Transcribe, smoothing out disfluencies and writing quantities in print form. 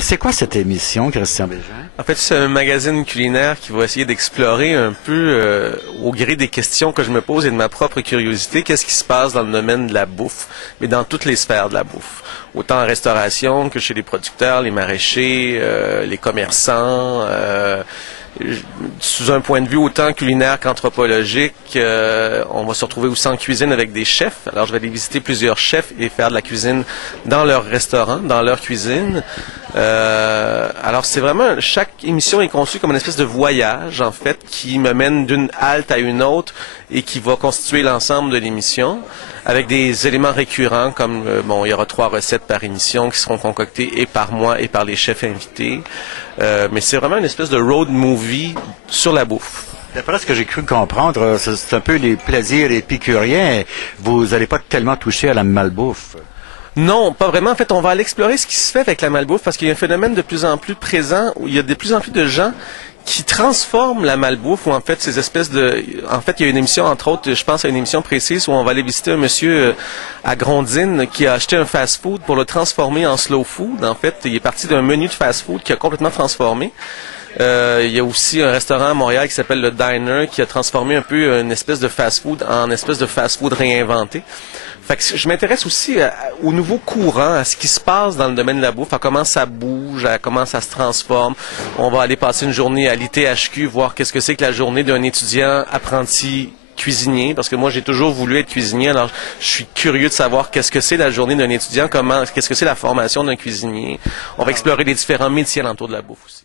C'est quoi cette émission, Christian Bégin? En fait, c'est un magazine culinaire qui va essayer d'explorer un peu, au gré des questions que je me pose et de ma propre curiosité, qu'est-ce qui se passe dans le domaine de la bouffe, mais dans toutes les sphères de la bouffe. Autant en restauration que chez les producteurs, les maraîchers, les commerçants. Sous un point de vue autant culinaire qu'anthropologique, on va se retrouver aussi en cuisine avec des chefs. Alors, je vais aller visiter plusieurs chefs et faire de la cuisine dans leur restaurant, dans leur cuisine. Alors, c'est vraiment, chaque émission est conçue comme une espèce de voyage, en fait, qui me mène d'une halte à une autre et qui va constituer l'ensemble de l'émission, avec des éléments récurrents comme, bon, il y aura 3 recettes par émission qui seront concoctées et par moi et par les chefs invités. Mais c'est vraiment une espèce de road movie sur la bouffe. D'après ce que j'ai cru comprendre, c'est un peu les plaisirs épicuriens. Vous n'allez pas tellement toucher à la malbouffe. Non, pas vraiment. En fait, on va aller explorer ce qui se fait avec la malbouffe parce qu'il y a un phénomène de plus en plus présent où il y a de plus en plus de gens qui transforment la malbouffe ou en fait ces espèces de... En fait, il y a une émission, entre autres, je pense à une émission précise où on va aller visiter un monsieur à Grondines qui a acheté un fast-food pour le transformer en slow food. En fait, il est parti d'un menu de fast-food qui a complètement transformé. Il y a aussi un restaurant à Montréal qui s'appelle le Diner qui a transformé un peu une espèce de fast-food en espèce de fast-food réinventé. Fait que je m'intéresse aussi aux nouveaux courants, à ce qui se passe dans le domaine de la bouffe, à comment ça bouge, à comment ça se transforme. On va aller passer une journée à l'ITHQ, voir qu'est-ce que c'est que la journée d'un étudiant apprenti cuisinier, parce que moi j'ai toujours voulu être cuisinier, alors je suis curieux de savoir qu'est-ce que c'est la journée d'un étudiant, qu'est-ce que c'est la formation d'un cuisinier. On va explorer les différents métiers autour de la bouffe aussi.